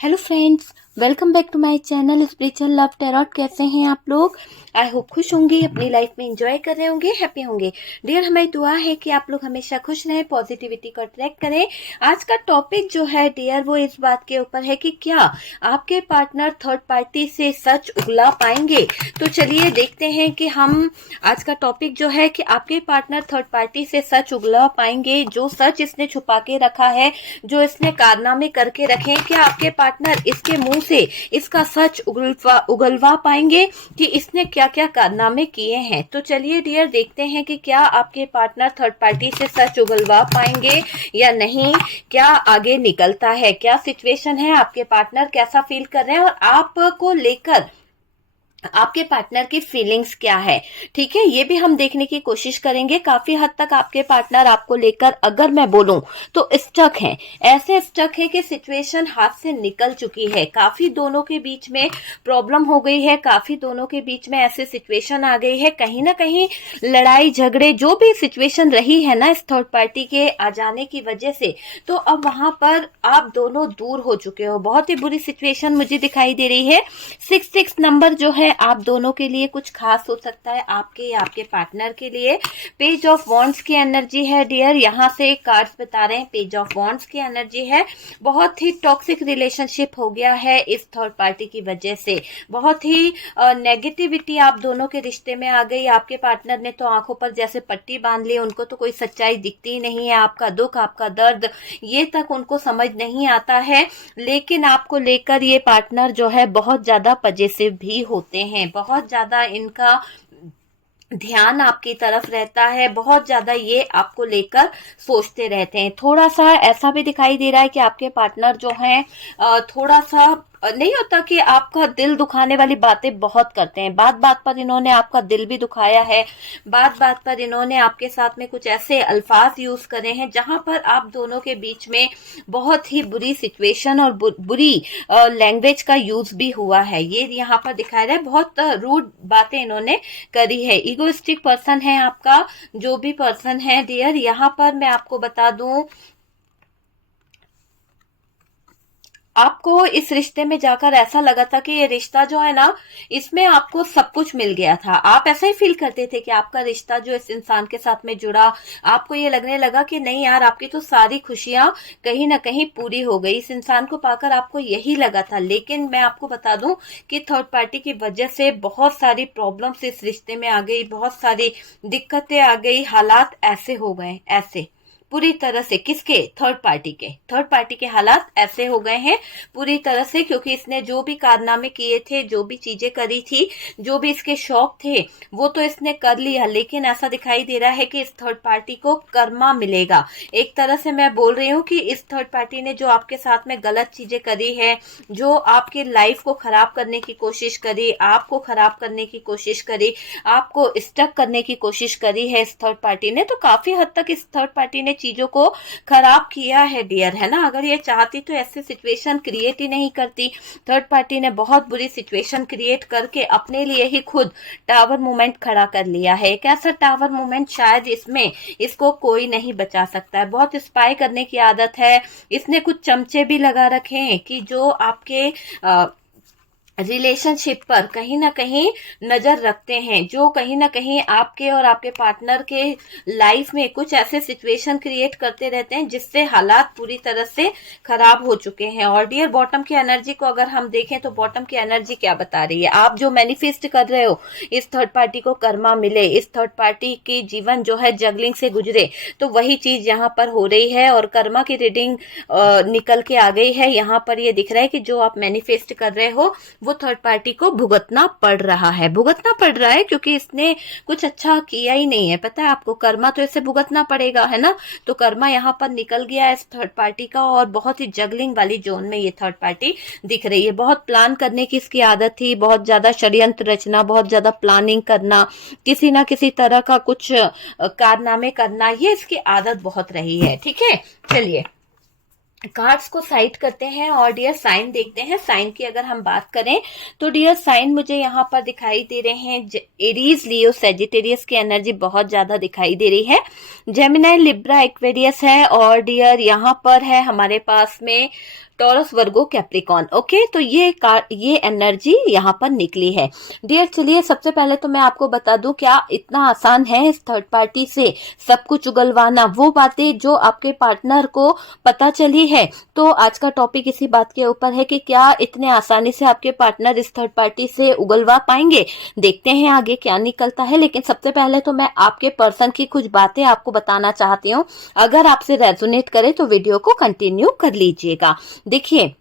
Hello friends, welcome back to my channel spiritual love tarot. कैसे हैं आप लोग? आई होप खुश होंगे, अपनी लाइफ में एंजॉय कर रहे होंगे, हैप्पी होंगे। डियर, हमारी दुआ है कि आप लोग हमेशा खुश रहें, पॉजिटिविटी को अट्रैक्ट करें। आज का टॉपिक जो है डियर, वो इस बात के ऊपर है कि क्या आपके पार्टनर थर्ड पार्टी से सच उगला पाएंगे। तो चलिए देखते हैं कि हम आज का टॉपिक जो है कि आपके पार्टनर थर्ड पार्टी से सच उगला पाएंगे। जो सच इसने छुपा के रखा है, जो इसने कारनामे करके रखे, क्या आपके पार्टनर इसके मुंह से इसका सच उगलवा पाएंगे कि इसने क्या क्या कारनामे किए हैं। तो चलिए डियर, देखते हैं कि क्या आपके पार्टनर थर्ड पार्टी से सच उगलवा पाएंगे या नहीं। क्या आगे निकलता है, क्या सिचुएशन है, आपके पार्टनर कैसा फील कर रहे हैं और आपको लेकर आपके पार्टनर की फीलिंग्स क्या है। ठीक है, ये भी हम देखने की कोशिश करेंगे। काफी हद तक आपके पार्टनर आपको लेकर, अगर मैं बोलूं तो स्टक है, ऐसे स्टक है कि सिचुएशन हाथ से निकल चुकी है। काफी दोनों के बीच में प्रॉब्लम हो गई है, काफी दोनों के बीच में ऐसे सिचुएशन आ गई है, कहीं ना कहीं लड़ाई झगड़े जो भी सिचुएशन रही है ना इस थर्ड पार्टी के आ जाने की वजह से, तो अब वहां पर आप दोनों दूर हो चुके हो। बहुत ही बुरी सिचुएशन मुझे दिखाई दे रही है। 66 नंबर जो है आप दोनों के लिए कुछ खास हो सकता है, आपके या आपके पार्टनर के लिए। पेज ऑफ वॉन्ड्स की एनर्जी है डियर, यहाँ से कार्ड्स बता रहे हैं पेज ऑफ वॉन्ड्स की एनर्जी है। बहुत ही टॉक्सिक रिलेशनशिप हो गया है इस थर्ड पार्टी की वजह से। बहुत ही नेगेटिविटी आप दोनों के रिश्ते में आ गई। आपके पार्टनर ने तो आंखों पर जैसे पट्टी बांध ली, उनको तो कोई सच्चाई दिखती ही नहीं है। आपका दुख, आपका दर्द, ये तक उनको समझ नहीं आता है। लेकिन आपको लेकर ये पार्टनर जो है बहुत ज्यादा पजेसिव भी होते हैं, बहुत ज्यादा इनका ध्यान आपकी तरफ रहता है, बहुत ज्यादा ये आपको लेकर सोचते रहते हैं। थोड़ा सा ऐसा भी दिखाई दे रहा है कि आपके पार्टनर जो हैं थोड़ा सा नहीं होता कि आपका दिल दुखाने वाली बातें बहुत करते हैं। बात बात पर इन्होंने आपका दिल भी दुखाया है, बात बात पर इन्होंने आपके साथ में कुछ ऐसे अल्फाज यूज करे हैं जहां पर आप दोनों के बीच में बहुत ही बुरी सिचुएशन और बुरी लैंग्वेज का यूज भी हुआ है। ये यहाँ पर दिखाया रहा है, बहुत रूड बातें इन्होंने करी है। इगोइस्टिक पर्सन है आपका जो भी पर्सन है डियर। यहाँ पर मैं आपको बता दूं, आपको इस रिश्ते में जाकर ऐसा लगा था कि ये रिश्ता जो है ना, इसमें आपको सब कुछ मिल गया था। आप ऐसा ही फील करते थे कि आपका रिश्ता जो इस इंसान के साथ में जुड़ा, आपको ये लगने लगा कि नहीं यार, आपकी तो सारी खुशियां कहीं ना कहीं पूरी हो गई। इस इंसान को पाकर आपको यही लगा था। लेकिन मैं आपको बता दूं कि थर्ड पार्टी की वजह से बहुत सारी प्रॉब्लम्स इस रिश्ते में आ गई, बहुत सारी दिक्कतें आ गई, हालात ऐसे हो गए, ऐसे पूरी तरह से। किसके? थर्ड पार्टी के हालात ऐसे हो गए हैं पूरी तरह से, क्योंकि इसने जो भी कारनामे किए थे, जो भी चीजें करी थी, जो भी इसके शौक थे, वो तो इसने कर लिया। लेकिन ऐसा दिखाई दे रहा है कि इस थर्ड पार्टी को कर्मा मिलेगा। एक तरह से मैं बोल रही हूँ कि इस थर्ड पार्टी ने जो आपके साथ में गलत चीजें करी है, जो आपकी लाइफ को खराब करने की कोशिश करी, आपको खराब करने की कोशिश करी, आपको स्टक करने की कोशिश करी है इस थर्ड पार्टी ने, तो काफी हद तक इस थर्ड पार्टी ने चीजों को खराब किया है डियर, है ना। अगर ये चाहती तो ऐसे सिचुएशन क्रिएट ही नहीं करती। थर्ड पार्टी ने बहुत बुरी सिचुएशन क्रिएट करके अपने लिए ही खुद टावर मूवमेंट खड़ा कर लिया है। एक ऐसा टावर मूवमेंट शायद इसमें इसको कोई नहीं बचा सकता है। बहुत स्पाई करने की आदत है। इसने कुछ चमचे भी लगा रखे हैं कि जो आपके रिलेशनशिप पर कहीं ना कहीं नजर रखते हैं, जो कहीं ना कहीं आपके और आपके पार्टनर के लाइफ में कुछ ऐसे सिचुएशन क्रिएट करते रहते हैं जिससे हालात पूरी तरह से खराब हो चुके हैं। और डियर, बॉटम की एनर्जी को अगर हम देखें तो बॉटम की एनर्जी क्या बता रही है? आप जो मैनिफेस्ट कर रहे हो इस थर्ड पार्टी को कर्मा मिले, इस थर्ड पार्टी की जीवन जो है जगलिंग से गुजरे, तो वही चीज यहाँ पर हो रही है। और कर्मा की रीडिंग निकल के आ गई है। यहाँ पर ये दिख रहा है कि जो आप मैनिफेस्ट कर रहे हो वो थर्ड पार्टी को भुगतना पड़ रहा है। भुगतना पड़ रहा है क्योंकि इसने कुछ अच्छा किया ही नहीं है। पता है आपको, कर्मा तो इसे भुगतना पड़ेगा, है ना। तो कर्मा यहाँ पर निकल गया है इस थर्ड पार्टी का, और बहुत ही जगलिंग वाली जोन में ये थर्ड पार्टी दिख रही है। बहुत प्लान करने की इसकी आदत थी, बहुत ज्यादा षड्यंत्र रचना, बहुत ज्यादा प्लानिंग करना, किसी ना किसी तरह का कुछ कारनामे करना, ये इसकी आदत बहुत रही है। ठीक है, चलिए कार्ड्स को साइड करते हैं और डियर साइन देखते हैं। साइन की अगर हम बात करें तो डियर साइन मुझे यहाँ पर दिखाई दे रहे हैं एरीज, लियो, सेजिटेरियस की एनर्जी बहुत ज्यादा दिखाई दे रही है। जेमिनाई, लिब्रा, एक्वेरियस है। और डियर यहाँ पर है हमारे पास में टॉरस, वर्गो, कैप्रिकॉन। ओके, तो ये एनर्जी यहाँ पर निकली है डियर। चलिए सबसे पहले तो मैं आपको बता दूं, क्या इतना आसान है इस थर्ड पार्टी से सब कुछ उगलवाना, वो बातें जो आपके पार्टनर को पता चली है। तो आज का टॉपिक इसी बात के ऊपर है कि क्या इतने आसानी से आपके पार्टनर इस थर्ड पार्टी से उगलवा पाएंगे। देखते हैं आगे क्या निकलता है, लेकिन सबसे पहले तो मैं आपके पर्सन की कुछ बातें आपको बताना चाहती हूँ। अगर आपसे रेजोनेट करे तो वीडियो को कंटिन्यू कर लीजिएगा। देखिए,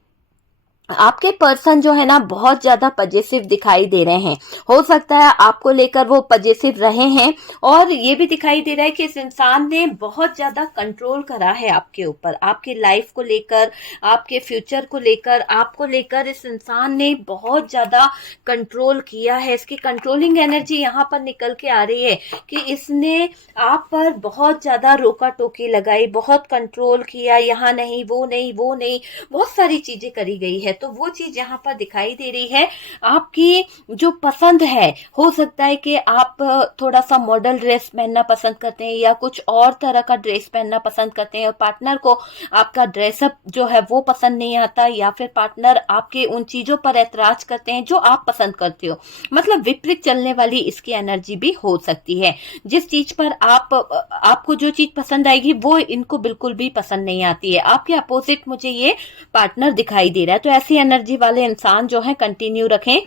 आपके पर्सन जो है ना बहुत ज्यादा पजेसिव दिखाई दे रहे हैं। हो सकता है आपको लेकर वो पजेसिव रहे हैं, और ये भी दिखाई दे रहा है कि इस इंसान ने बहुत ज्यादा कंट्रोल करा है आपके ऊपर, आपकी लाइफ को लेकर, आपके फ्यूचर को लेकर, आपको लेकर इस इंसान ने बहुत ज्यादा कंट्रोल किया है। इसकी कंट्रोलिंग एनर्जी यहाँ पर निकल के आ रही है कि इसने आप पर बहुत ज्यादा रोका टोकी लगाई, बहुत कंट्रोल किया, यहाँ नहीं, वो नहीं, वो नहीं, बहुत सारी चीजें करी गई है। तो वो चीज यहाँ पर दिखाई दे रही है। आपकी जो पसंद है, हो सकता है कि आप थोड़ा सा मॉडल ड्रेस पहनना पसंद करते हैं या कुछ और तरह का ड्रेस पहनना पसंद करते हैं, और पार्टनर को आपका ड्रेसअप जो है वो पसंद नहीं आता, या फिर पार्टनर आपके उन चीजों पर ऐतराज करते हैं जो आप पसंद करते हो। मतलब विपरीत चलने वाली इसकी एनर्जी भी हो सकती है। जिस चीज पर आपको जो चीज पसंद आएगी वो इनको बिल्कुल भी पसंद नहीं आती है। आपके अपोजिट मुझे ये पार्टनर दिखाई दे रहा है। तो ऐसी एनर्जी वाले इंसान जो है कंटिन्यू रखें,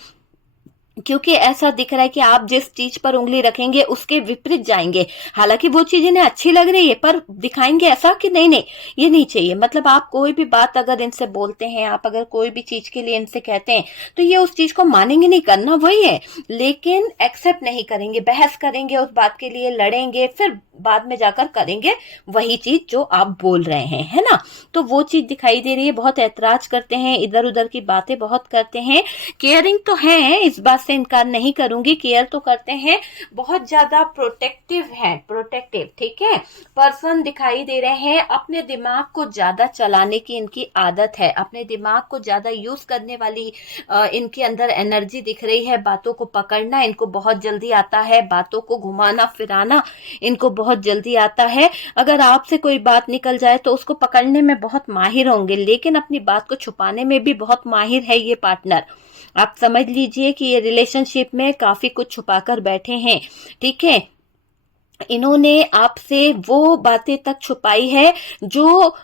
क्योंकि ऐसा दिख रहा है कि आप जिस चीज पर उंगली रखेंगे उसके विपरीत जाएंगे। हालांकि वो चीज इन्हें अच्छी लग रही है, पर दिखाएंगे ऐसा कि नहीं नहीं ये नहीं चाहिए। मतलब आप कोई भी बात अगर इनसे बोलते हैं, आप अगर कोई भी चीज के लिए इनसे कहते हैं, तो ये उस चीज को मानेंगे नहीं, करना वही है, लेकिन एक्सेप्ट नहीं करेंगे, बहस करेंगे उस बात के लिए, लड़ेंगे, फिर बाद में जाकर करेंगे वही चीज जो आप बोल रहे हैं, है ना। तो वो चीज दिखाई दे रही है। बहुत ऐतराज करते हैं, इधर उधर की बातें बहुत करते हैं। केयरिंग तो है, इस बात से इनकार नहीं करूंगी, केयर तो करते हैं, बहुत ज्यादा प्रोटेक्टिव है, प्रोटेक्टिव, ठीक है। पर्सन दिखाई दे रहे हैं, अपने दिमाग को ज्यादा चलाने की इनकी आदत है, अपने दिमाग को ज्यादा यूज करने वाली इनके अंदर एनर्जी दिख रही है। बातों को पकड़ना इनको बहुत जल्दी आता है, बातों को घुमाना फिराना इनको बहुत जल्दी आता है। अगर आपसे कोई बात निकल जाए तो उसको पकड़ने में बहुत माहिर होंगे, लेकिन अपनी बात को छुपाने में भी बहुत माहिर है ये पार्टनर। आप समझ लीजिए कि ये रिलेशनशिप में काफी कुछ छुपाकर बैठे हैं, ठीक है। इन्होंने आपसे वो बातें तक छुपाई है जो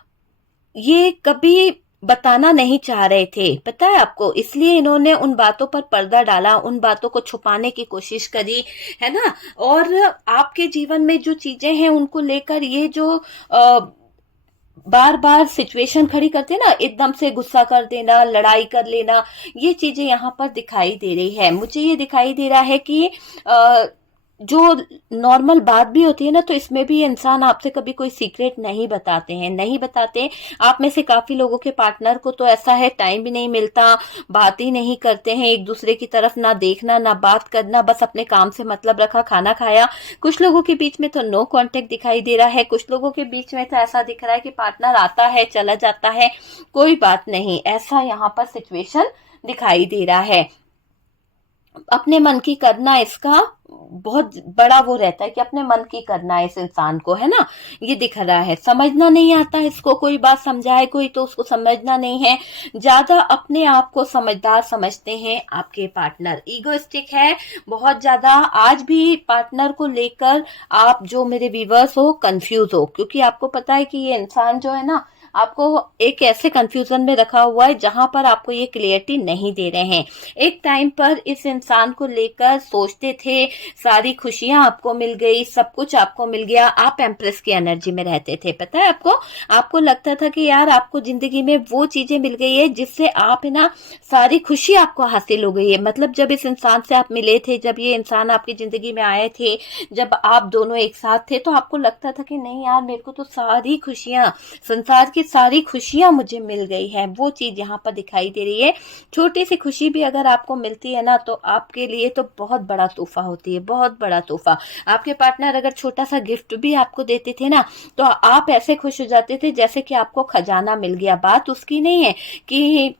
ये कभी बताना नहीं चाह रहे थे, पता है आपको। इसलिए इन्होंने उन बातों पर पर्दा डाला, उन बातों को छुपाने की कोशिश करी, है ना। और आपके जीवन में जो चीजें हैं उनको लेकर ये जो बार बार सिचुएशन खड़ी करते हैं ना, एकदम से गुस्सा कर देना, लड़ाई कर लेना, ये चीजें यहाँ पर दिखाई दे रही है। मुझे ये दिखाई दे रहा है कि जो नॉर्मल बात भी होती है ना, तो इसमें भी इंसान आपसे कभी कोई सीक्रेट नहीं बताते हैं, नहीं बताते। आप में से काफी लोगों के पार्टनर को तो ऐसा है, टाइम भी नहीं मिलता, बात ही नहीं करते हैं एक दूसरे की तरफ, ना देखना ना बात करना, बस अपने काम से मतलब रखा, खाना खाया। कुछ लोगों के बीच में तो नो कांटेक्ट दिखाई दे रहा है, कुछ लोगों के बीच में तो ऐसा दिख रहा है कि पार्टनर आता है चला जाता है, कोई बात नहीं, ऐसा यहाँ पर सिचुएशन दिखाई दे रहा है। अपने मन की करना इसका बहुत बड़ा वो रहता है कि अपने मन की करना है इस इंसान को, है ना। ये दिख रहा है, समझना नहीं आता इसको, कोई बात समझाए कोई तो उसको समझना नहीं है। ज्यादा अपने आप को समझदार समझते हैं आपके पार्टनर, ईगोइस्टिक है बहुत ज्यादा। आज भी पार्टनर को लेकर आप जो मेरे व्यूअर्स हो कंफ्यूज हो, क्योंकि आपको पता है कि ये इंसान जो है ना आपको एक ऐसे कंफ्यूजन में रखा हुआ है जहां पर आपको ये क्लियरिटी नहीं दे रहे हैं। एक टाइम पर इस इंसान को लेकर सोचते थे, सारी खुशियां आपको मिल गई, सब कुछ आपको मिल गया, आप एम्प्रेस की एनर्जी में रहते थे, पता है आपको लगता था कि यार आपको जिंदगी में वो चीजें मिल गई है जिससे आप है ना सारी खुशी आपको हासिल हो गई है। मतलब जब इस इंसान से आप मिले थे, जब ये इंसान आपकी जिंदगी में आए थे, जब आप दोनों एक साथ थे, तो आपको लगता था कि नहीं यार मेरे को तो सारी खुशियां, संसार की सारी खुशियां मुझे मिल गई है। वो चीज यहाँ पर दिखाई दे रही है। छोटी सी खुशी भी अगर आपको मिलती है ना, तो आपके लिए तो बहुत बड़ा तोहफा होती है, बहुत बड़ा तोहफा। आपके पार्टनर अगर छोटा सा गिफ्ट भी आपको देते थे ना, तो आप ऐसे खुश हो जाते थे जैसे कि आपको खजाना मिल गया। बात उसकी नहीं है कि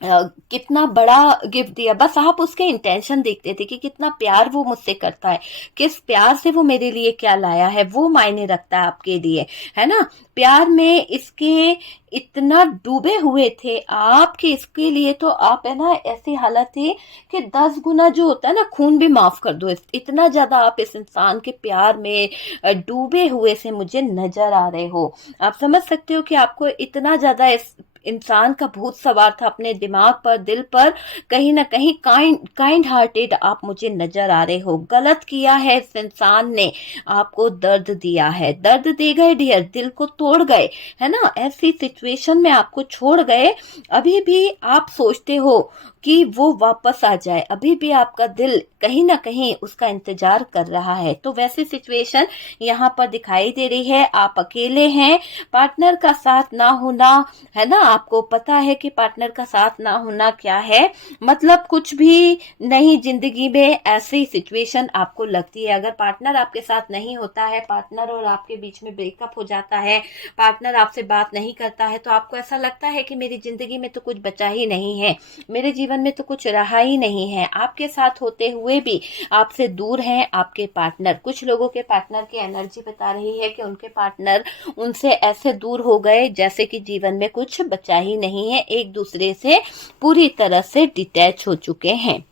कितना बड़ा गिफ्ट दिया, बस आप उसके इंटेंशन देखते थे कि कितना प्यार वो मुझसे करता है, किस प्यार से वो मेरे लिए क्या लाया है, वो मायने रखता है आपके लिए, है ना। प्यार में इसके इतना डूबे हुए थे आप कि इसके लिए तो आप, है ना, ऐसी हालत थी कि 10 गुना जो होता है ना, खून भी माफ कर दो, इतना ज्यादा आप इस इंसान के प्यार में डूबे हुए से मुझे नजर आ रहे हो। आप समझ सकते हो कि आपको इतना ज्यादा इस इंसान का भूत सवार था अपने दिमाग पर, दिल पर, कहीं ना कहीं काइंड हार्टेड आप मुझे नजर आ रहे हो। गलत किया है इस इंसान ने, आपको दर्द दिया है, दर्द दे गए डियर, दिल को तोड़ गए, है ना, ऐसी सिचुएशन में आपको छोड़ गए। अभी भी आप सोचते हो कि वो वापस आ जाए, अभी भी आपका दिल कहीं ना कहीं उसका इंतजार कर रहा है। तो वैसी सिचुएशन यहाँ पर दिखाई दे रही है। आप अकेले हैं, पार्टनर का साथ ना होना, है ना, आपको पता है कि पार्टनर का साथ ना होना क्या है, मतलब कुछ भी नहीं जिंदगी में। ऐसी सिचुएशन आपको लगती है, अगर पार्टनर आपके साथ नहीं होता है, पार्टनर और आपके बीच में ब्रेकअप हो जाता है, पार्टनर आपसे बात नहीं करता है, तो आपको ऐसा लगता है कि मेरी जिंदगी में तो कुछ बचा ही नहीं है, मेरे जीवन में तो कुछ रहा ही नहीं है। आपके साथ होते हुए भी आपसे दूर हैं आपके पार्टनर। कुछ लोगों के पार्टनर की एनर्जी बता रही है कि उनके पार्टनर उनसे ऐसे दूर हो गए जैसे कि जीवन में कुछ बचा ही नहीं है, एक दूसरे से पूरी तरह से डिटैच हो चुके हैं।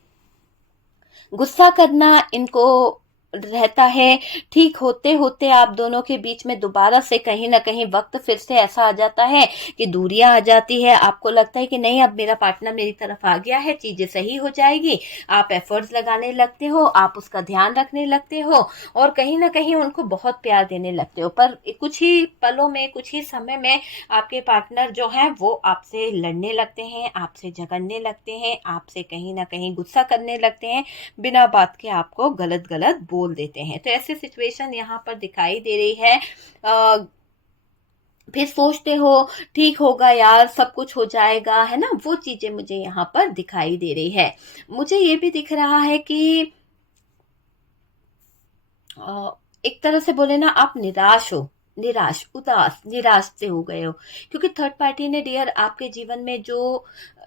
गुस्सा करना इनको रहता है। ठीक होते होते आप दोनों के बीच में दोबारा से कहीं ना कहीं वक्त फिर से ऐसा आ जाता है कि दूरियां आ जाती है। आपको लगता है कि नहीं, अब मेरा पार्टनर मेरी तरफ आ गया है, चीजें सही हो जाएगी, आप एफर्ट्स लगाने लगते हो, आप उसका ध्यान रखने लगते हो और कहीं ना कहीं उनको बहुत प्यार देने लगते हो। पर कुछ ही पलों में, कुछ ही समय में आपके पार्टनर जो है वो आपसे लड़ने लगते हैं, आपसे झगड़ने लगते हैं, आपसे कहीं ना कहीं गुस्सा करने लगते हैं, बिना बात के आपको गलत गलत बोल देते हैं। तो ऐसी सिचुएशन यहाँ पर दिखाई दे रही है। फिर सोचते हो ठीक होगा यार, सब कुछ हो जाएगा, है ना, वो चीजें मुझे यहाँ पर दिखाई दे रही है। मुझे ये भी दिख रहा है कि एक तरह से बोले ना, आप निराश हो, निराश, उदास, निराश से हो गए हो, क्योंकि थर्ड पार्टी ने डियर आपके जीवन में जो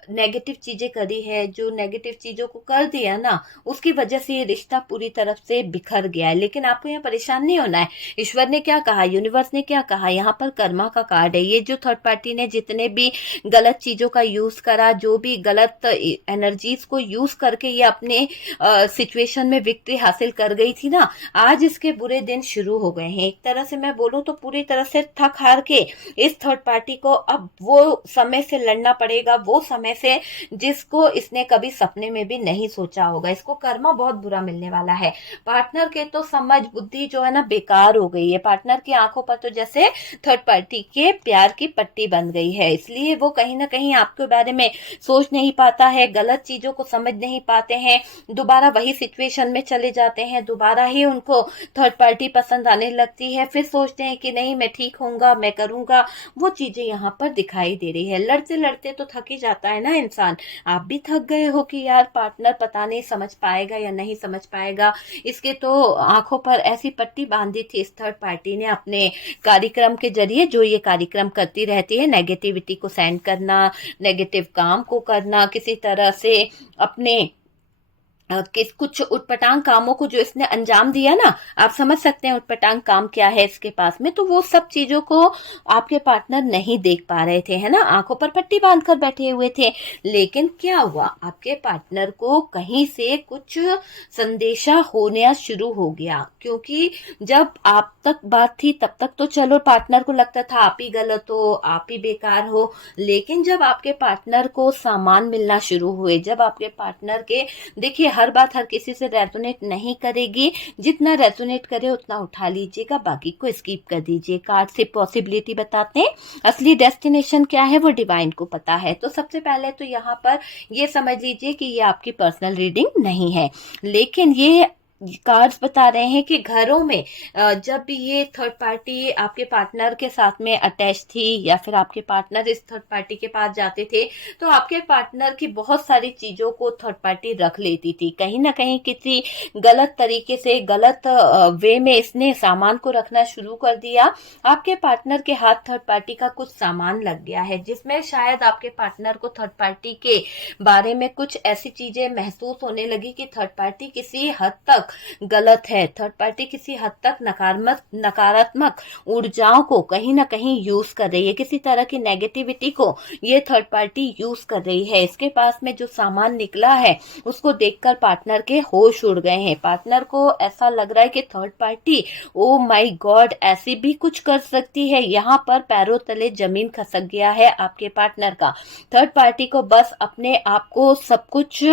नेगेटिव चीजें करी है, जो नेगेटिव चीजों को कर दिया ना, उसकी वजह से ये रिश्ता पूरी तरफ से बिखर गया है। लेकिन आपको यहाँ परेशान नहीं होना है। ईश्वर ने क्या कहा, यूनिवर्स ने क्या कहा, यहाँ पर कर्मा का कार्ड है। ये जो थर्ड पार्टी ने जितने भी गलत चीजों का यूज करा, जो भी गलत एनर्जीज को यूज करके ये अपने सिचुएशन में विक्ट्री हासिल कर गई थी ना, आज इसके बुरे दिन शुरू हो गए हैं। एक तरह से मैं बोलूं तो पूरी तरह से थक हार के इस थर्ड पार्टी को अब वो समय से लड़ना पड़ेगा, वो समय से जिसको इसने कभी सपने में भी नहीं सोचा होगा। इसको कर्मा बहुत बुरा मिलने वाला है। पार्टनर के तो समझ बुद्धि जो है ना बेकार हो गई है। पार्टनर की आंखों पर तो जैसे थर्ड पार्टी के प्यार की पट्टी बन गई है, इसलिए वो कहीं ना कहीं आपके बारे में सोच नहीं पाता है, गलत चीजों को समझ नहीं पाते हैं, दोबारा वही सिचुएशन में चले जाते हैं, दोबारा ही उनको थर्ड पार्टी पसंद आने लगती है, फिर सोचते हैं कि नहीं मैं ठीक होऊंगा, मैं करूंगा। वो चीजें यहाँ पर दिखाई दे रही है। लड़ते लड़ते तो थक ही जाता है ना इंसान। आप भी थक गए हो कि यार पार्टनर पता नहीं समझ पाएगा या नहीं समझ पाएगा। इसके तो आंखों पर ऐसी पट्टी बांधी थी इस थर्ड पार्टी ने अपने कार्यक्रम के जरिए, जो ये कार्यक्रम करती रहती है, नेगेटिविटी को सेंड करना, नेगेटिव काम को करना, किसी तरह से अपने किस कुछ उटपटांग कामों को जो इसने अंजाम दिया ना, आप समझ सकते हैं उटपटांग काम क्या है इसके पास में। तो वो सब चीजों को आपके पार्टनर नहीं देख पा रहे थे, है ना, आंखों पर पट्टी बांधकर बैठे हुए थे। लेकिन क्या हुआ, आपके पार्टनर को कहीं से कुछ संदेशा होना शुरू हो गया, क्योंकि जब आप तक बात थी तब तक तो चलो पार्टनर को लगता था आप ही गलत हो, आप ही बेकार हो। लेकिन जब आपके पार्टनर को सामान मिलना शुरू हुए, जब आपके पार्टनर के, देखिए हर बात हर किसी से रेजोनेट नहीं करेगी, जितना रेजोनेट करे उतना उठा लीजिएगा, बाकी को स्किप कर दीजिए। कार्ड से पॉसिबिलिटी बताते हैं, असली डेस्टिनेशन क्या है वो डिवाइन को पता है। तो सबसे पहले तो यहाँ पर ये समझ लीजिए कि ये आपकी पर्सनल रीडिंग नहीं है, लेकिन ये कार्ड्स बता रहे हैं कि घरों में जब भी ये थर्ड पार्टी आपके पार्टनर के साथ में अटैच थी या फिर आपके पार्टनर इस थर्ड पार्टी के पास जाते थे, तो आपके पार्टनर की बहुत सारी चीजों को थर्ड पार्टी रख लेती थी। कहीं ना कहीं किसी गलत तरीके से, गलत वे में इसने सामान को रखना शुरू कर दिया। आपके पार्टनर के हाथ थर्ड पार्टी का कुछ सामान लग गया है, जिसमें शायद आपके पार्टनर को थर्ड पार्टी के बारे में कुछ ऐसी चीजें महसूस होने लगी कि थर्ड पार्टी किसी हद तक गलत है, थर्ड पार्टी किसी हद तक नकारात्मक ऊर्जाओं को कहीं ना कहीं यूज कर रही है, किसी तरह की नेगेटिविटी को ये थर्ड पार्टी यूज कर रही है। इसके पास में जो सामान निकला है उसको देखकर पार्टनर के होश उड़ गए हैं। पार्टनर को ऐसा लग रहा है कि third party, oh my God, ऐसी भी कुछ कर सकती है। यहाँ पर पैरों तले जमीन खसक गया है आपके पार्टनर का। थर्ड पार्टी को बस अपने आप को सब कुछ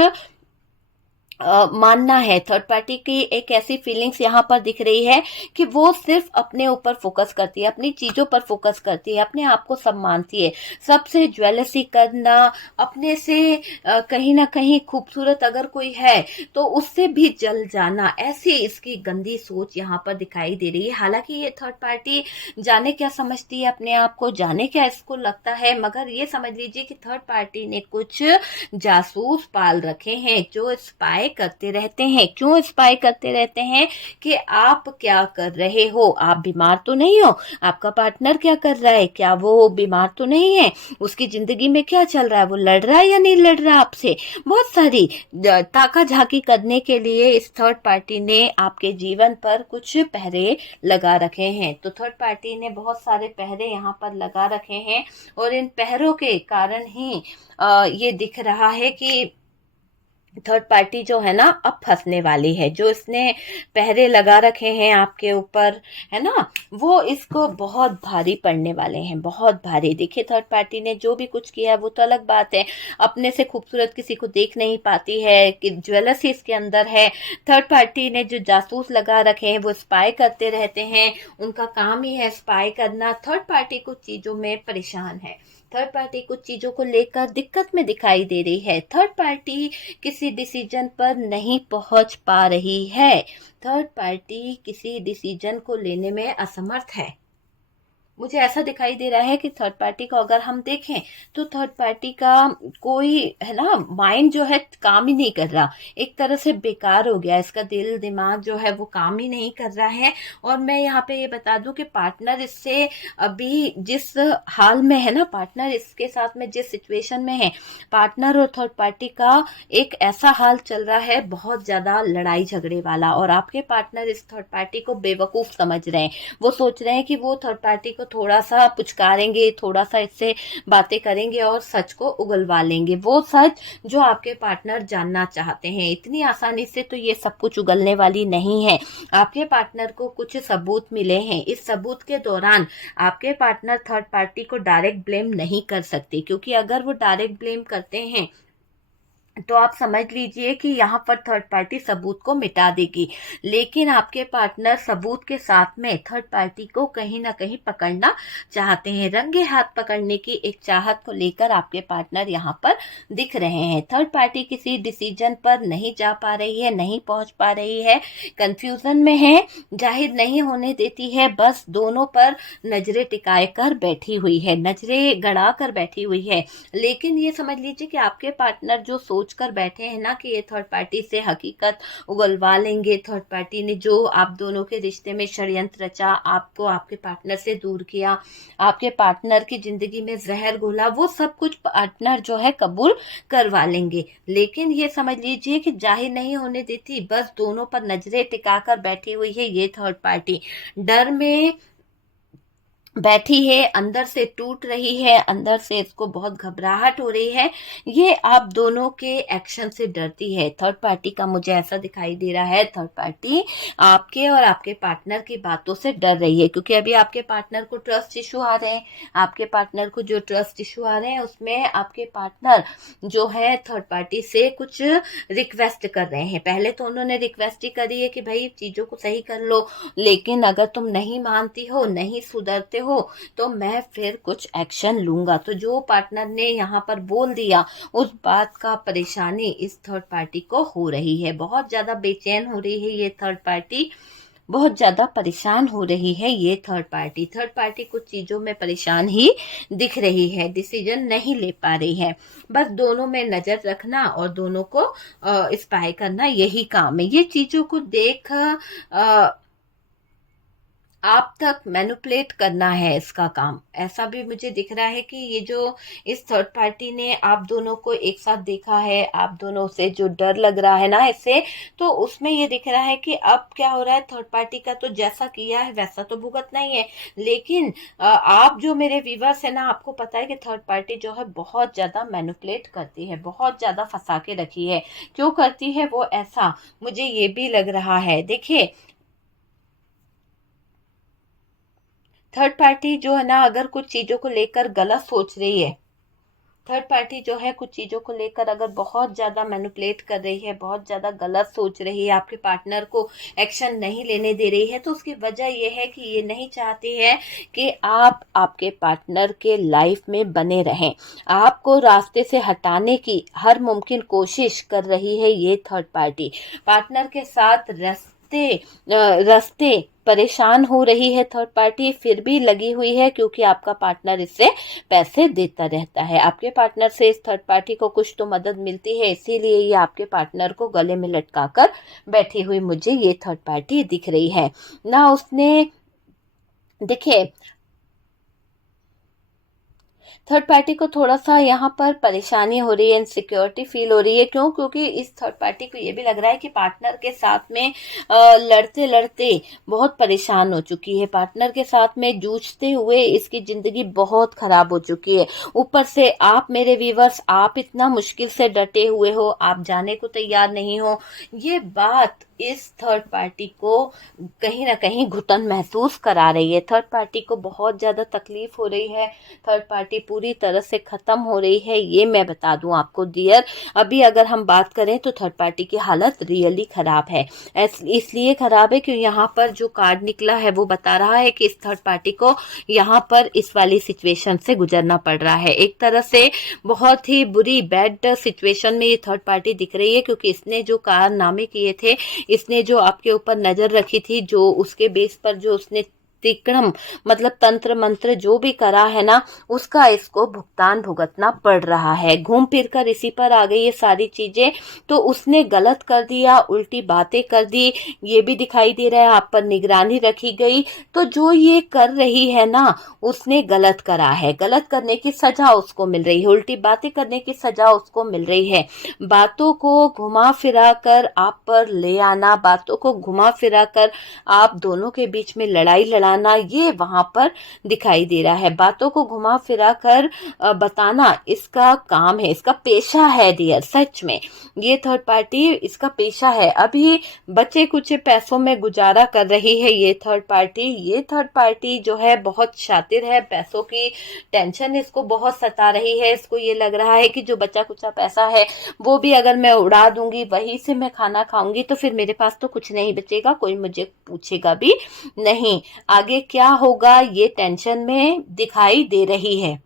मानना है। थर्ड पार्टी की एक ऐसी फीलिंग्स यहाँ पर दिख रही है कि वो सिर्फ अपने ऊपर फोकस करती है, अपनी चीजों पर फोकस करती है, अपने आप को सब मानती है। सबसे ज्वेलसी करना, अपने से कहीं ना कहीं खूबसूरत अगर कोई है तो उससे भी जल जाना, ऐसी इसकी गंदी सोच यहाँ पर दिखाई दे रही है। हालांकि ये थर्ड पार्टी जाने क्या समझती है अपने आप को, जाने क्या इसको लगता है, मगर ये समझ लीजिए कि थर्ड पार्टी ने कुछ जासूस पाल रखे हैं जो स्पाई करते रहते हैं। क्यों स्पाई करते रहते हैं? कि आप क्या कर रहे हो, आप बीमार तो नहीं हो, आपका पार्टनर क्या कर रहा है, क्या वो बीमार तो नहीं है, उसकी जिंदगी में क्या चल रहा है, वो लड़ रहा है या नहीं लड़ रहा आपसे। बहुत सारी ताका झाकी करने के लिए इस थर्ड पार्टी ने आपके जीवन पर कुछ पहरे लगा रखे हैं। तो थर्ड पार्टी ने बहुत सारे पहरे यहाँ पर लगा रखे हैं और इन पहरों के कारण ही ये दिख रहा है कि थर्ड पार्टी जो है ना अब फंसने वाली है। जो इसने पहरे लगा रखे हैं आपके ऊपर, है ना, वो इसको बहुत भारी पड़ने वाले हैं, बहुत भारी। देखिए थर्ड पार्टी ने जो भी कुछ किया वो तो अलग बात है, अपने से खूबसूरत किसी को देख नहीं पाती है, कि ज्वेलर्स इसके अंदर है। थर्ड पार्टी ने जो जासूस लगा रखे हैं वो स्पाई करते रहते हैं, उनका काम ही है स्पाई करना। थर्ड पार्टी कुछ चीजों में परेशान है, थर्ड पार्टी कुछ चीजों को लेकर दिक्कत में दिखाई दे रही है। थर्ड पार्टी किसी डिसीजन पर नहीं पहुंच पा रही है, थर्ड पार्टी किसी डिसीजन को लेने में असमर्थ है। मुझे ऐसा दिखाई दे रहा है कि थर्ड पार्टी को अगर हम देखें तो थर्ड पार्टी का कोई, है ना, माइंड जो है काम ही नहीं कर रहा, एक तरह से बेकार हो गया, इसका दिल दिमाग जो है वो काम ही नहीं कर रहा है। और मैं यहाँ पे ये बता दूं कि पार्टनर इससे अभी जिस हाल में है ना, पार्टनर इसके साथ में जिस सिचुएशन में है, पार्टनर और थर्ड पार्टी का एक ऐसा हाल चल रहा है बहुत ज्यादा लड़ाई झगड़े वाला। और आपके पार्टनर इस थर्ड पार्टी को बेवकूफ समझ रहे हैं, वो सोच रहे हैं कि वो थर्ड पार्टी को थोड़ा सा पुचकारेंगे, थोड़ा सा इससे बातें करेंगे और सच को उगलवा लेंगे, वो सच जो आपके पार्टनर जानना चाहते हैं। इतनी आसानी से तो ये सब कुछ उगलने वाली नहीं है। आपके पार्टनर को कुछ सबूत मिले हैं, इस सबूत के दौरान आपके पार्टनर थर्ड पार्टी को डायरेक्ट ब्लेम नहीं कर सकते, क्योंकि अगर वो डायरेक्ट ब्लेम करते हैं तो आप समझ लीजिए कि यहाँ पर थर्ड पार्टी सबूत को मिटा देगी। लेकिन आपके पार्टनर सबूत के साथ में थर्ड पार्टी को कहीं ना कहीं पकड़ना चाहते हैं, रंगे हाथ पकड़ने की एक चाहत को लेकर आपके पार्टनर यहाँ पर दिख रहे हैं। थर्ड पार्टी किसी डिसीजन पर नहीं जा पा रही है, नहीं पहुंच पा रही है, कंफ्यूजन में है, जाहिर नहीं होने देती है, बस दोनों पर नजरें टिकाए कर बैठी हुई है, नजरें गड़ा कर बैठी हुई है। लेकिन ये समझ लीजिए कि आपके पार्टनर जो सोच कर बैठे हैं ना कि ये थर्ड पार्टी से हकीकत उगलवा लेंगे, थर्ड पार्टी ने जो आप दोनों के रिश्ते में षड्यंत्र रचा, आपको आपके पार्टनर से दूर किया, आपके पार्टनर की जिंदगी में जहर घोला, वो सब कुछ पार्टनर जो है कबूल करवा लेंगे। लेकिन ये समझ लीजिए कि जाहिर नहीं होने देती, बस दोनों पर नजरें टिकाकर बैठी हुई है ये थर्ड पार्टी, डर में बैठी है, अंदर से टूट रही है, अंदर से इसको बहुत घबराहट हो रही है। ये आप दोनों के एक्शन से डरती है थर्ड पार्टी का, मुझे ऐसा दिखाई दे रहा है। थर्ड पार्टी आपके और आपके पार्टनर की बातों से डर रही है, क्योंकि अभी आपके पार्टनर को ट्रस्ट इशू आ रहे हैं, आपके पार्टनर को जो ट्रस्ट इशू आ रहे हैं उसमें आपके पार्टनर जो है थर्ड पार्टी से कुछ रिक्वेस्ट कर रहे हैं। पहले तो उन्होंने रिक्वेस्ट ही करी है कि भाई चीजों को सही कर लो, लेकिन अगर तुम नहीं मानती हो, नहीं सुधरते हो तो मैं फिर कुछ एक्शन लूंगा। तो जो पार्टनर ने यहाँ पर बोल दिया उस बात का परेशानी इस थर्ड पार्टी को हो रही है, बहुत ज्यादा बेचैन हो रही है ये थर्ड पार्टी, बहुत ज्यादा परेशान हो रही है ये थर्ड पार्टी। थर्ड पार्टी कुछ चीजों में परेशान ही दिख रही है, डिसीजन नहीं ले पा रही है। बस दोनों में नजर रखना और दोनों को स्पाई करना यही काम है। ये चीजों को देख आप तक मैनिपुलेट करना है इसका काम। ऐसा भी मुझे दिख रहा है कि ये जो इस थर्ड पार्टी ने आप दोनों को एक साथ देखा है, आप दोनों से जो डर लग रहा है ना इससे, तो उसमें ये दिख रहा है कि अब क्या हो रहा है, थर्ड पार्टी का तो जैसा किया है वैसा तो भुगतना ही है। लेकिन आप जो मेरे व्यूवर्स है ना, आपको पता है कि थर्ड पार्टी जो है बहुत ज्यादा मैनिपुलेट करती है, बहुत ज्यादा फंसा के रखी है। क्यों करती है वो ऐसा, मुझे ये भी लग रहा है। देखिए थर्ड पार्टी जो है ना, अगर कुछ चीजों को लेकर गलत सोच रही है, थर्ड पार्टी जो है कुछ चीजों को लेकर अगर बहुत ज्यादा मैनिपुलेट कर रही है, बहुत ज्यादा गलत सोच रही है, आपके पार्टनर को एक्शन नहीं लेने दे रही है, तो उसकी वजह यह है कि ये नहीं चाहती है कि आप आपके पार्टनर के लाइफ में बने रहें। आपको रास्ते से हटाने की हर मुमकिन कोशिश कर रही है ये थर्ड पार्टी। पार्टनर के साथ रास्ते परेशान हो रही है थर्ड पार्टी, फिर भी लगी हुई है क्योंकि आपका पार्टनर इससे पैसे देता रहता है। आपके पार्टनर से इस थर्ड पार्टी को कुछ तो मदद मिलती है, इसीलिए ये आपके पार्टनर को गले में लटकाकर बैठी हुई मुझे ये थर्ड पार्टी दिख रही है ना। उसने देखिए थर्ड पार्टी को थोड़ा सा यहाँ पर परेशानी हो रही है, इनसिक्योरिटी फील हो रही है। क्यों? क्योंकि इस थर्ड पार्टी को ये भी लग रहा है कि पार्टनर के साथ में लड़ते लड़ते बहुत परेशान हो चुकी है, पार्टनर के साथ में जूझते हुए इसकी जिंदगी बहुत खराब हो चुकी है। ऊपर से आप मेरे व्यूवर्स, आप इतना मुश्किल से डटे हुए हो, आप जाने को तैयार नहीं हो। ये बात इस थर्ड पार्टी को कहीं ना कहीं घुटन महसूस करा रही है। थर्ड पार्टी को बहुत ज्यादा तकलीफ हो रही है, थर्ड पार्टी पूरी तरह से खत्म हो रही है, ये मैं बता दूं आपको डियर। अभी अगर हम बात करें तो थर्ड पार्टी की हालत रियली खराब है। इसलिए खराब है कि यहाँ पर जो कार्ड निकला है वो बता रहा है कि इस थर्ड पार्टी को यहाँ पर इस वाली सिचुएशन से गुजरना पड़ रहा है। एक तरह से बहुत ही बुरी बैड सिचुएशन में ये थर्ड पार्टी दिख रही है, क्योंकि इसने जो कारनामे किए थे, इसने जो आपके ऊपर नजर रखी थी, जो उसके बेस पर जो उसने तिक्रम मतलब तंत्र मंत्र जो भी करा है ना, उसका इसको भुगतान भुगतना पड़ रहा है। घूम फिर कर इसी पर आ गई ये सारी चीजें। तो उसने गलत कर दिया, उल्टी बातें कर दी, ये भी दिखाई दे रहा है। आप पर निगरानी रखी गई, तो जो ये कर रही है ना, उसने गलत करा है, गलत करने की सजा उसको मिल रही है, उल्टी बातें करने की सजा उसको मिल रही है। बातों को घुमा फिरा कर आप पर ले आना, बातों को घुमा फिरा कर आप दोनों के बीच में लड़ाई लड़ाना, ये वहां पर दिखाई दे रहा है। बातों को घुमा फिरा कर बताना इसका काम है, इसका पेशा है डियर। सच में ये थर्ड पार्टी इसका पेशा है। अभी बचे कुछ पैसों में गुजारा कर रही है ये थर्ड पार्टी। ये थर्ड पार्टी जो है बहुत शातिर है, पैसों की टेंशन इसको बहुत सता रही है। इसको ये लग रहा है कि जो बचा कुचा पैसा है वो भी अगर मैं उड़ा दूंगी, वही से मैं खाना खाऊंगी, तो फिर मेरे पास तो कुछ नहीं बचेगा, कोई मुझे पूछेगा भी नहीं। आगे क्या होगा ये टेंशन में दिखाई दे रही है।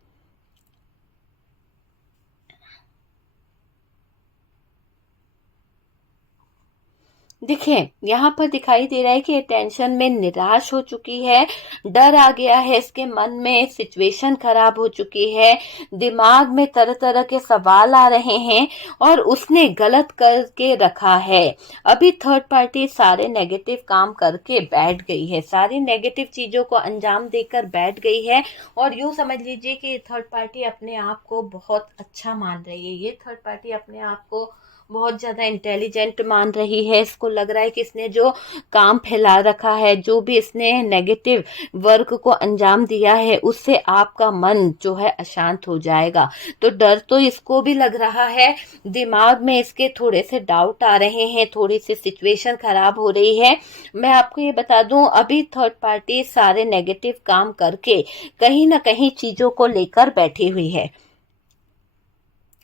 देखिए यहाँ पर दिखाई दे रहा है कि ये टेंशन में निराश हो चुकी है, डर आ गया है इसके मन में, सिचुएशन खराब हो चुकी है, दिमाग में तरह तरह के सवाल आ रहे हैं और उसने गलत करके रखा है। अभी थर्ड पार्टी सारे नेगेटिव काम करके बैठ गई है, सारी नेगेटिव चीजों को अंजाम देकर बैठ गई है। और यूं समझ लीजिए कि थर्ड पार्टी अपने आप को बहुत अच्छा मान रही है, ये थर्ड पार्टी अपने आप को बहुत ज्यादा इंटेलिजेंट मान रही है। इसको लग रहा है कि इसने जो काम फैला रखा है, जो भी इसने नेगेटिव वर्क को अंजाम दिया है, उससे आपका मन जो है अशांत हो जाएगा। तो डर तो इसको भी लग रहा है, दिमाग में इसके थोड़े से डाउट आ रहे हैं, थोड़ी सी सिचुएशन खराब हो रही है। मैं आपको ये बता दूं, अभी थर्ड पार्टी सारे नेगेटिव काम करके कहीं ना कहीं चीजों को लेकर बैठी हुई है।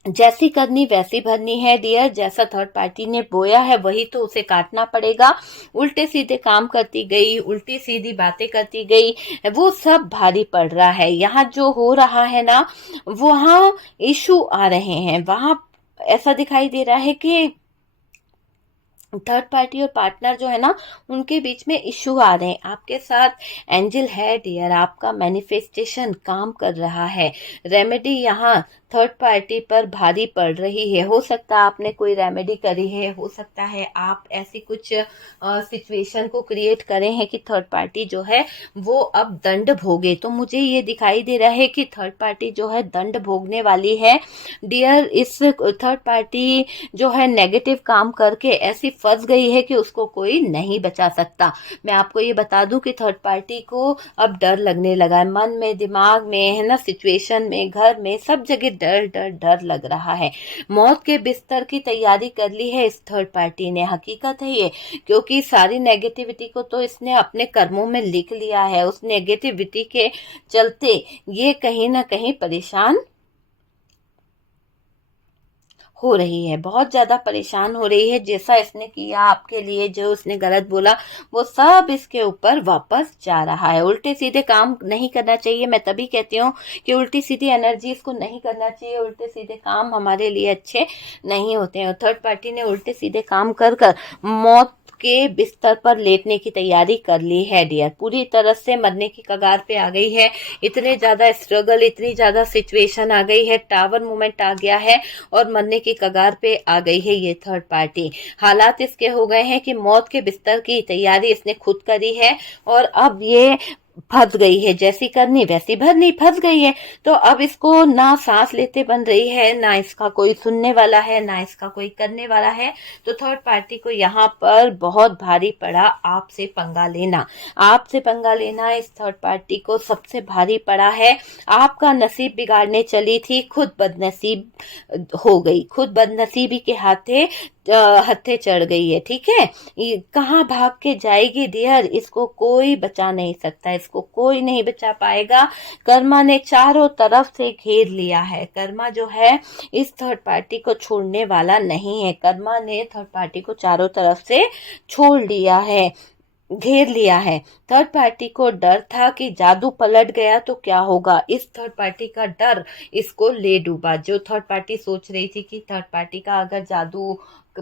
जैसी करनी वैसी भरनी है डियर। जैसा थर्ड पार्टी ने बोया है वही तो उसे काटना पड़ेगा। उल्टे सीधे काम करती गई, उल्टी सीधी बातें करती गई, वो सब भारी पड़ रहा है। यहाँ जो हो रहा है ना, वहाँ इशू आ रहे हैं। वहाँ ऐसा दिखाई दे रहा है कि थर्ड पार्टी और पार्टनर जो है ना, उनके बीच में इश्यू आ रहे हैं। आपके साथ एंजल है डियर, आपका मैनिफेस्टेशन काम कर रहा है। रेमेडी यहाँ थर्ड पार्टी पर भारी पड़ रही है। हो सकता है आपने कोई रेमेडी करी है, हो सकता है आप ऐसी कुछ सिचुएशन को क्रिएट करें हैं कि थर्ड पार्टी जो है वो अब दंड भोगे। तो मुझे ये दिखाई दे रहा है कि थर्ड पार्टी जो है दंड भोगने वाली है डियर। इस थर्ड पार्टी जो है नेगेटिव काम करके ऐसी फंस गई है कि उसको कोई नहीं बचा सकता। मैं आपको ये बता दूं कि थर्ड पार्टी को अब डर लगने लगा है, मन में, दिमाग में, है ना, सिचुएशन में, घर में, सब जगह डर डर डर लग रहा है। मौत के बिस्तर की तैयारी कर ली है इस थर्ड पार्टी ने। हकीकत है ये, क्योंकि सारी नेगेटिविटी को तो इसने अपने कर्मों में लिख लिया है। उस नेगेटिविटी के चलते ये कहीं ना कहीं परेशान हो रही है, बहुत ज्यादा परेशान हो रही है। जैसा इसने किया आपके लिए, जो उसने गलत बोला, वो सब इसके ऊपर वापस जा रहा है। उल्टे सीधे काम नहीं करना चाहिए। मैं तभी कहती हूँ कि उल्टी सीधी एनर्जी इसको नहीं करना चाहिए। उल्टे सीधे काम हमारे लिए अच्छे नहीं होते हैं। थर्ड पार्टी ने उल्टे सीधे काम कर कर मौत के बिस्तर पर लेटने की तैयारी कर ली है डियर। पूरी तरह से मरने की कगार पे आ गई है। इतने ज्यादा स्ट्रगल, इतनी ज्यादा सिचुएशन आ गई है, टावर मूवमेंट आ गया है और मरने की कगार पे आ गई है ये थर्ड पार्टी। हालात इसके हो गए हैं कि मौत के बिस्तर की तैयारी इसने खुद करी है और अब ये फंस गई है। जैसी करनी वैसी भरनी, फंस गई है। तो अब इसको ना सांस लेते बन रही है, ना इसका कोई सुनने वाला है, ना इसका कोई करने वाला है। तो थर्ड पार्टी को यहाँ पर बहुत भारी पड़ा आपसे पंगा लेना। आपसे पंगा लेना इस थर्ड पार्टी को सबसे भारी पड़ा है। आपका नसीब बिगाड़ने चली थी, खुद बदनसीब हो गई, खुद बदनसीबी के हाथे हत्थे चढ़ गई है। ठीक है, ये कहाँ भाग के जाएगी डियर, इसको कोई बचा नहीं सकता, इसको कोई नहीं बचा पाएगा। कर्मा ने चारों तरफ से घेर लिया है। कर्मा जो है इस थर्ड पार्टी को छोड़ने वाला नहीं है। कर्मा ने थर्ड पार्टी को चारों तरफ से छोड़ लिया है, घेर लिया है। थर्ड पार्टी को डर था कि जादू पलट गया तो क्या होगा। इस थर्ड पार्टी का डर इसको ले डूबा। जो थर्ड पार्टी सोच रही थी कि थर्ड पार्टी का अगर जादू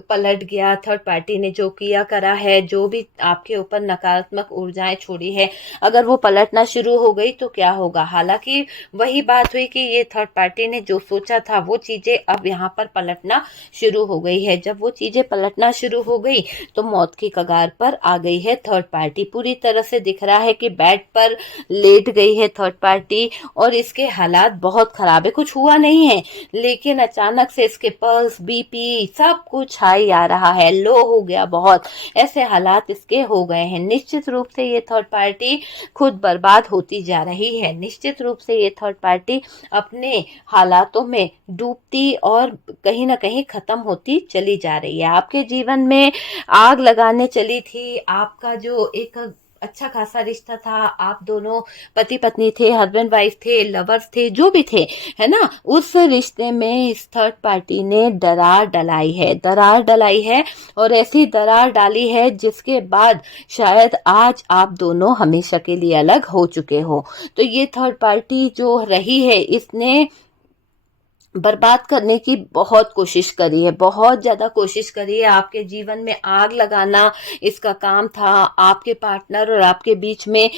पलट गया, थर्ड पार्टी ने जो किया करा है, जो भी आपके ऊपर नकारात्मक ऊर्जाएं छोड़ी है, अगर वो पलटना शुरू हो गई तो क्या होगा। हालांकि वही बात हुई कि ये थर्ड पार्टी ने जो सोचा था वो चीजें अब यहाँ पर पलटना शुरू हो गई है। जब वो चीजें पलटना शुरू हो गई तो मौत की कगार पर आ गई है थर्ड पार्टी। पूरी तरह से दिख रहा है कि बेड पर लेट गई है थर्ड पार्टी और इसके हालात बहुत खराब है। कुछ हुआ नहीं है, लेकिन अचानक से इसके पल्स, बीपी, सब कुछ हाई आ रहा है, लो हो गया बहुत। ऐसे हालात इसके हो गए हैं। निश्चित रूप से ये थर्ड पार्टी खुद बर्बाद होती जा रही है। निश्चित रूप से ये थर्ड पार्टी अपने हालातों में डूबती और कहीं ना कहीं खत्म होती चली जा रही है। आपके जीवन में आग लगाने चली थी। आपका जो एक अच्छा खासा रिश्ता था, आप दोनों पति पत्नी थे, हस्बैंड वाइफ थे, लवर्स थे, जो भी थे, है ना, उस रिश्ते में इस थर्ड पार्टी ने दरार डलाई है, दरार डलाई है और ऐसी दरार डाली है जिसके बाद शायद आज आप दोनों हमेशा के लिए अलग हो चुके हो। तो ये थर्ड पार्टी जो रही है, इसने बर्बाद करने की बहुत कोशिश करी है, बहुत ज्यादा कोशिश करी है। आपके जीवन में आग लगाना इसका काम था। आपके पार्टनर और आपके बीच में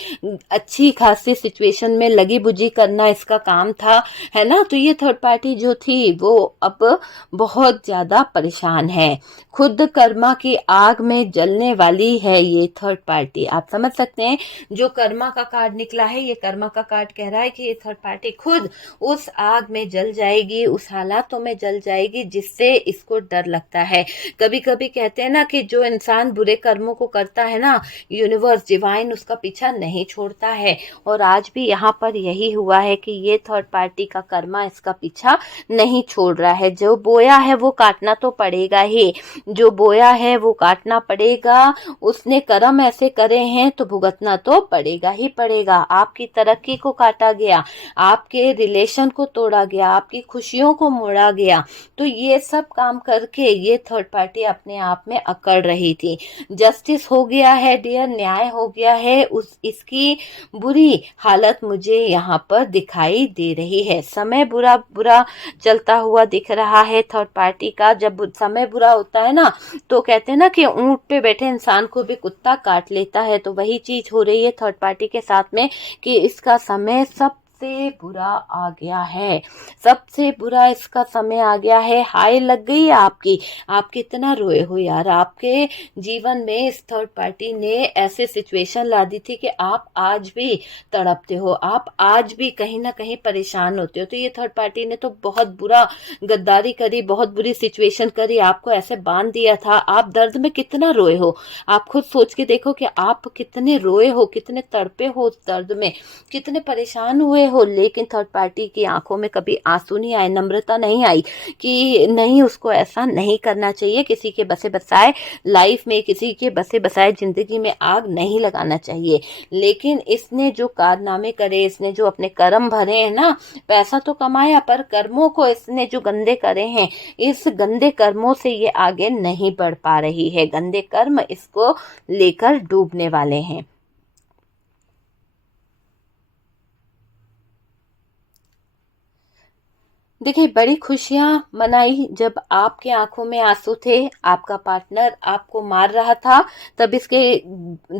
अच्छी खासी सिचुएशन में लगी बुझी करना इसका काम था, है ना। तो ये थर्ड पार्टी जो थी वो अब बहुत ज्यादा परेशान है। खुद कर्मा की आग में जलने वाली है ये थर्ड पार्टी। आप समझ सकते हैं, जो कर्मा का कार्ड निकला है, ये कर्मा का कार्ड कह रहा है कि ये थर्ड पार्टी खुद उस आग में जल जाएगी, उस हालातों में जल जाएगी जिससे इसको डर लगता है। कभी कभी कहते हैं ना कि जो इंसान बुरे कर्मों को करता है ना, यूनिवर्स, डिवाइन उसका पीछा नहीं छोड़ता है। और आज भी यहाँ पर यही हुआ है कि ये थर्ड पार्टी का कर्मा इसका पीछा नहीं छोड़ रहा है। जो बोया है वो काटना तो पड़ेगा ही, जो बोया है वो काटना पड़ेगा। उसने कर्म ऐसे करे हैं तो भुगतना तो पड़ेगा ही पड़ेगा। आपकी तरक्की को काटा गया, आपके रिलेशन को तोड़ा गया, आपकी खुशी खुशियों को मोड़ा गया। तो ये सब काम करके ये थर्ड पार्टी अपने आप में अकड़ रही थी। जस्टिस हो गया है डियर, न्याय हो गया है, इसकी बुरी हालत मुझे यहाँ पर दिखाई दे रही है। समय बुरा बुरा चलता हुआ दिख रहा है थर्ड पार्टी का। जब समय बुरा होता है ना, तो कहते हैं ना कि ऊंट पे बैठे इंसान को भी कुत्ता काट लेता है। तो वही चीज हो रही है थर्ड पार्टी के साथ में कि इसका समय सबसे बुरा आ गया है, सबसे बुरा इसका समय आ गया है। हाय लग गई है आपकी, आप कितना रोए हो यार। आपके जीवन में इस थर्ड पार्टी ने ऐसे सिचुएशन ला दी थी कि आप आज भी तड़पते हो, आप आज भी कहीं ना कहीं परेशान होते हो। तो ये थर्ड पार्टी ने तो बहुत बुरा गद्दारी करी, बहुत बुरी सिचुएशन करी, आपको ऐसे बांध दिया था। आप दर्द में कितना रोए हो, आप खुद सोच के देखो कि आप कितने रोए हो, कितने तड़पे हो उस दर्द में, कितने परेशान हुए हो। लेकिन थर्ड पार्टी की आंखों में कभी आंसू नहीं आए, नम्रता नहीं आई कि नहीं, उसको ऐसा नहीं करना चाहिए। किसी के बसे बसाए लाइफ में, किसी के बसे बसाए जिंदगी में आग नहीं लगाना चाहिए। लेकिन इसने जो कारनामे करे, इसने जो अपने कर्म भरे हैं ना, पैसा तो कमाया पर कर्मों को इसने जो गंदे करे हैं, इस गंदे कर्मों से ये आगे नहीं बढ़ पा रही है। गंदे कर्म इसको लेकर डूबने वाले हैं। देखिए, बड़ी खुशियां मनाई जब आपके आंखों में आंसू थे, आपका पार्टनर आपको मार रहा था, तब इसके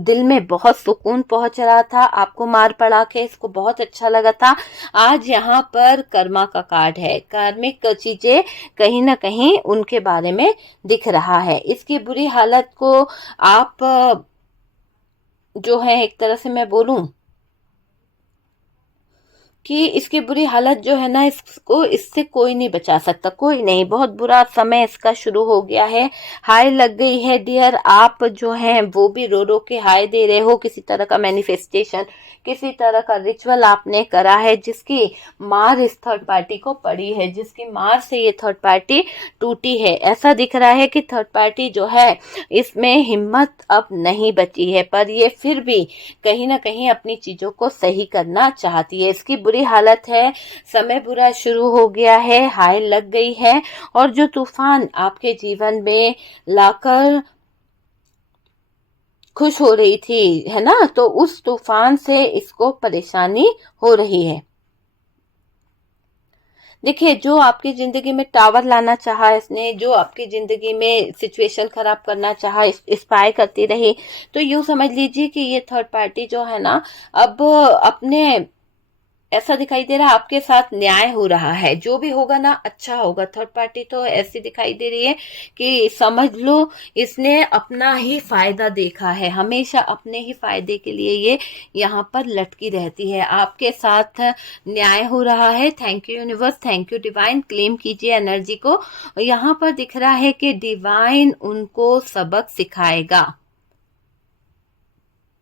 दिल में बहुत सुकून पहुंच रहा था। आपको मार पड़ा के इसको बहुत अच्छा लगा था। आज यहाँ पर कर्मा का कार्ड है, कार्मिक चीजें कहीं ना कहीं उनके बारे में दिख रहा है। इसकी बुरी हालत को आप जो है, एक तरह से मैं बोलूं कि इसकी बुरी हालत जो है ना, इसको इससे कोई नहीं बचा सकता, कोई नहीं। बहुत बुरा समय इसका शुरू हो गया है। हाय लग गई है डियर। आप जो हैं वो भी रो रो के हाय दे रहे हो। किसी तरह का मैनिफेस्टेशन, किसी तरह का रिचुअल आपने करा है, जिसकी मार इस थर्ड पार्टी को पड़ी है, जिसकी मार से ये थर्ड पार्टी टूटी है। ऐसा दिख रहा है कि थर्ड पार्टी जो है, इसमें हिम्मत अब नहीं बची है, पर ये फिर भी कहीं ना कहीं अपनी चीजों को सही करना चाहती है। इसकी बुरी हालत है, समय बुरा शुरू हो गया है, हाय लग गई है। और जो तूफान आपके जीवन में लाकर खुश हो रही थी, है ना, तो उस तूफान से इसको परेशानी हो रही है। देखिए, जो आपकी जिंदगी में टावर लाना चाहा इसने, जो आपकी जिंदगी में सिचुएशन खराब करना चाहा, स्पाई करती रही, तो यूं समझ लीजिए कि ये थर्ड पार्टी जो है ना, अब अपने ऐसा दिखाई दे रहा है आपके साथ न्याय हो रहा है। जो भी होगा ना अच्छा होगा। थर्ड पार्टी तो ऐसी दिखाई दे रही है कि समझ लो इसने अपना ही फायदा देखा है, हमेशा अपने ही फायदे के लिए ये यहाँ पर लटकी रहती है। आपके साथ न्याय हो रहा है। Thank you universe, thank you divine. Claim कीजिए एनर्जी को। यहाँ पर दिख रहा है कि डिवाइन उनको सबक सिखाएगा।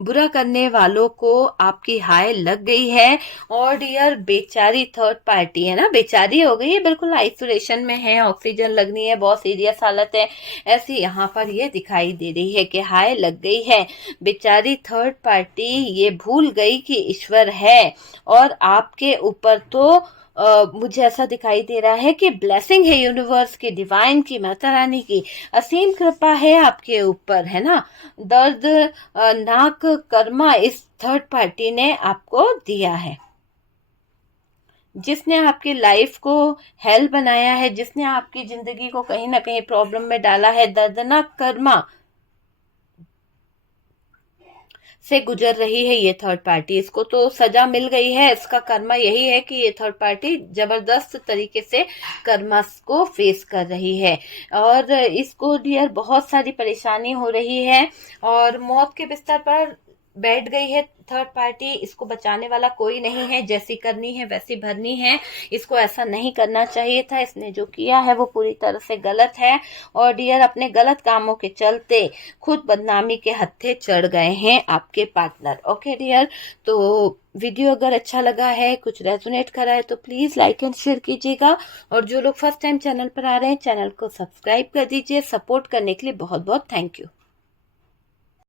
बुरा करने वालों को आपकी हाय लग गई है। और डियर, बेचारी थर्ड पार्टी है ना, बेचारी हो गई है, बिल्कुल आइसोलेशन में है, ऑक्सीजन लगनी है, बहुत सीरियस हालत है, ऐसी यहाँ पर ये दिखाई दे रही है कि हाय लग गई है। बेचारी थर्ड पार्टी ये भूल गई कि ईश्वर है। और आपके ऊपर तो मुझे ऐसा दिखाई दे रहा है कि ब्लेसिंग है यूनिवर्स की, डिवाइन की, माता रानी की असीम कृपा है आपके ऊपर, है ना। दर्द नाक कर्मा इस थर्ड पार्टी ने आपको दिया है, जिसने आपकी लाइफ को हेल बनाया है, जिसने आपकी जिंदगी को कहीं ना कहीं प्रॉब्लम में डाला है। दर्दनाक कर्मा से गुजर रही है ये थर्ड पार्टी। इसको तो सजा मिल गई है, इसका कर्मा यही है कि ये थर्ड पार्टी जबरदस्त तरीके से कर्मा को फेस कर रही है। और इसको डियर बहुत सारी परेशानी हो रही है और मौत के बिस्तर पर बैठ गई है थर्ड पार्टी। इसको बचाने वाला कोई नहीं है, जैसी करनी है वैसी भरनी है। इसको ऐसा नहीं करना चाहिए था, इसने जो किया है वो पूरी तरह से गलत है। और डियर, अपने गलत कामों के चलते खुद बदनामी के हत्थे चढ़ गए हैं आपके पार्टनर। ओके डियर, तो वीडियो अगर अच्छा लगा है, कुछ रेजोनेट करा है, तो प्लीज लाइक एंड शेयर कीजिएगा। और जो लोग फर्स्ट टाइम चैनल पर आ रहे हैं, चैनल को सब्सक्राइब कर दीजिए। सपोर्ट करने के लिए बहुत बहुत थैंक यू।